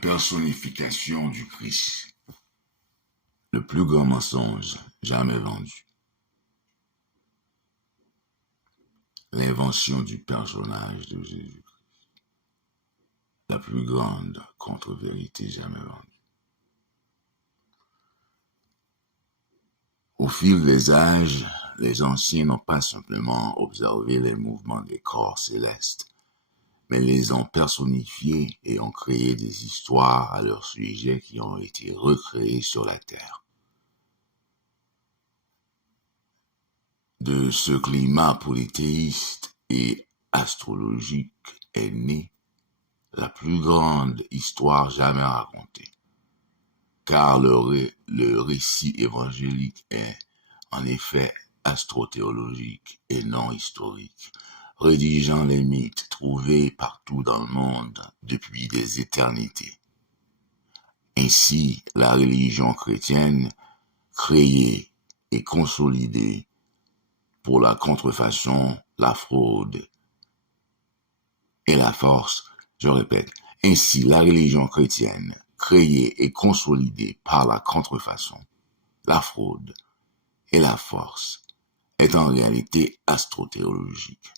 personnification du Christ, le plus grand mensonge jamais vendu. L'invention du personnage de Jésus-Christ, la plus grande contre-vérité jamais vendue. Au fil des âges, les anciens n'ont pas simplement observé les mouvements des corps célestes, mais les ont personnifiés et ont créé des histoires à leur sujet qui ont été recréées sur la terre. De ce climat polythéiste et astrologique est née la plus grande histoire jamais racontée, car le récit évangélique est en effet astrothéologique et non historique, rédigeant les mythes trouvés partout dans le monde depuis des éternités. Ainsi, la religion chrétienne, créée et consolidée pour la contrefaçon, la fraude et la force, je répète, ainsi la religion chrétienne, créée et consolidée par la contrefaçon, la fraude et la force, est en réalité astrothéologique,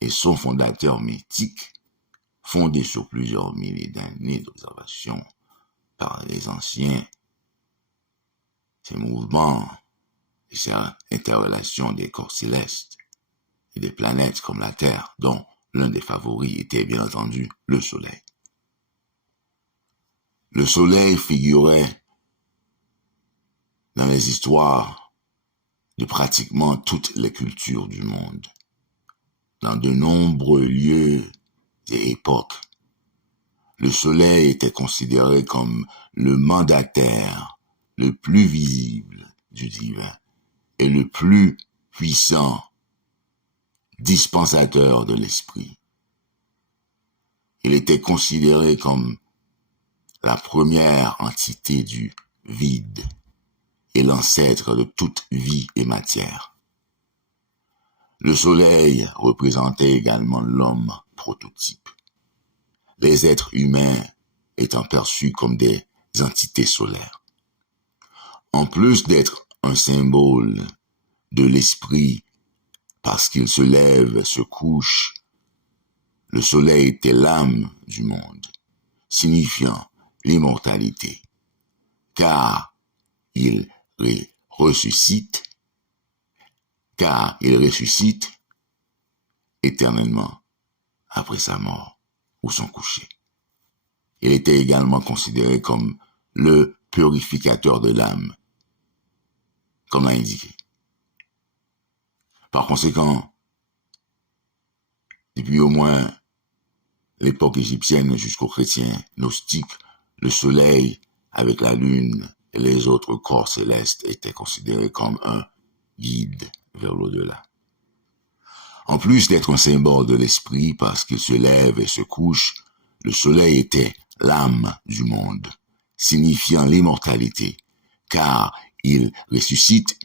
et son fondateur mythique, fondé sur plusieurs milliers d'années d'observation par les anciens, ces mouvements et ces interrelations des corps célestes et des planètes comme la Terre, dont l'un des favoris était bien entendu le Soleil. Le Soleil figurait dans les histoires de pratiquement toutes les cultures du monde, dans de nombreux lieux et époques. Le Soleil était considéré comme le mandataire le plus visible du divin et le plus puissant dispensateur de l'esprit. Il était considéré comme la première entité du vide et l'ancêtre de toute vie et matière. Le Soleil représentait également l'homme prototype, les êtres humains étant perçus comme des entités solaires. En plus d'être un symbole de l'esprit parce qu'il se lève, se couche, le Soleil était l'âme du monde, signifiant l'immortalité, car il ressuscite éternellement après sa mort ou son coucher. Il était également considéré comme le purificateur de l'âme, comme l'a indiqué. Par conséquent, depuis au moins l'époque égyptienne jusqu'aux chrétiens gnostiques, le Soleil, avec la Lune et les autres corps célestes, étaient considérés comme un guide vers l'au-delà. En plus d'être un symbole de l'esprit parce qu'il se lève et se couche, le Soleil était l'âme du monde, signifiant l'immortalité, car il ressuscite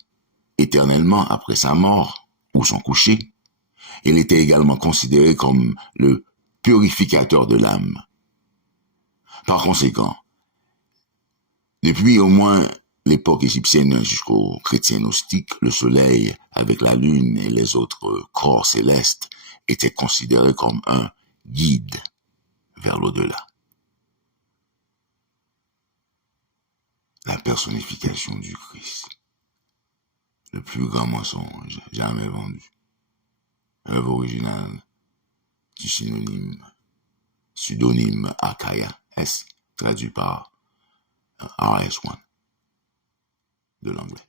éternellement après sa mort ou son coucher. Il était également considéré comme le purificateur de l'âme. Par conséquent, depuis au moins l'époque égyptienne jusqu'aux chrétiens gnostiques, le Soleil, avec la Lune et les autres corps célestes, était considéré comme un guide vers l'au-delà. La personnification du Christ, le plus grand mensonge jamais vendu. Œuvre originale du pseudonyme Akaya S, traduit par RS1 de l'anglais.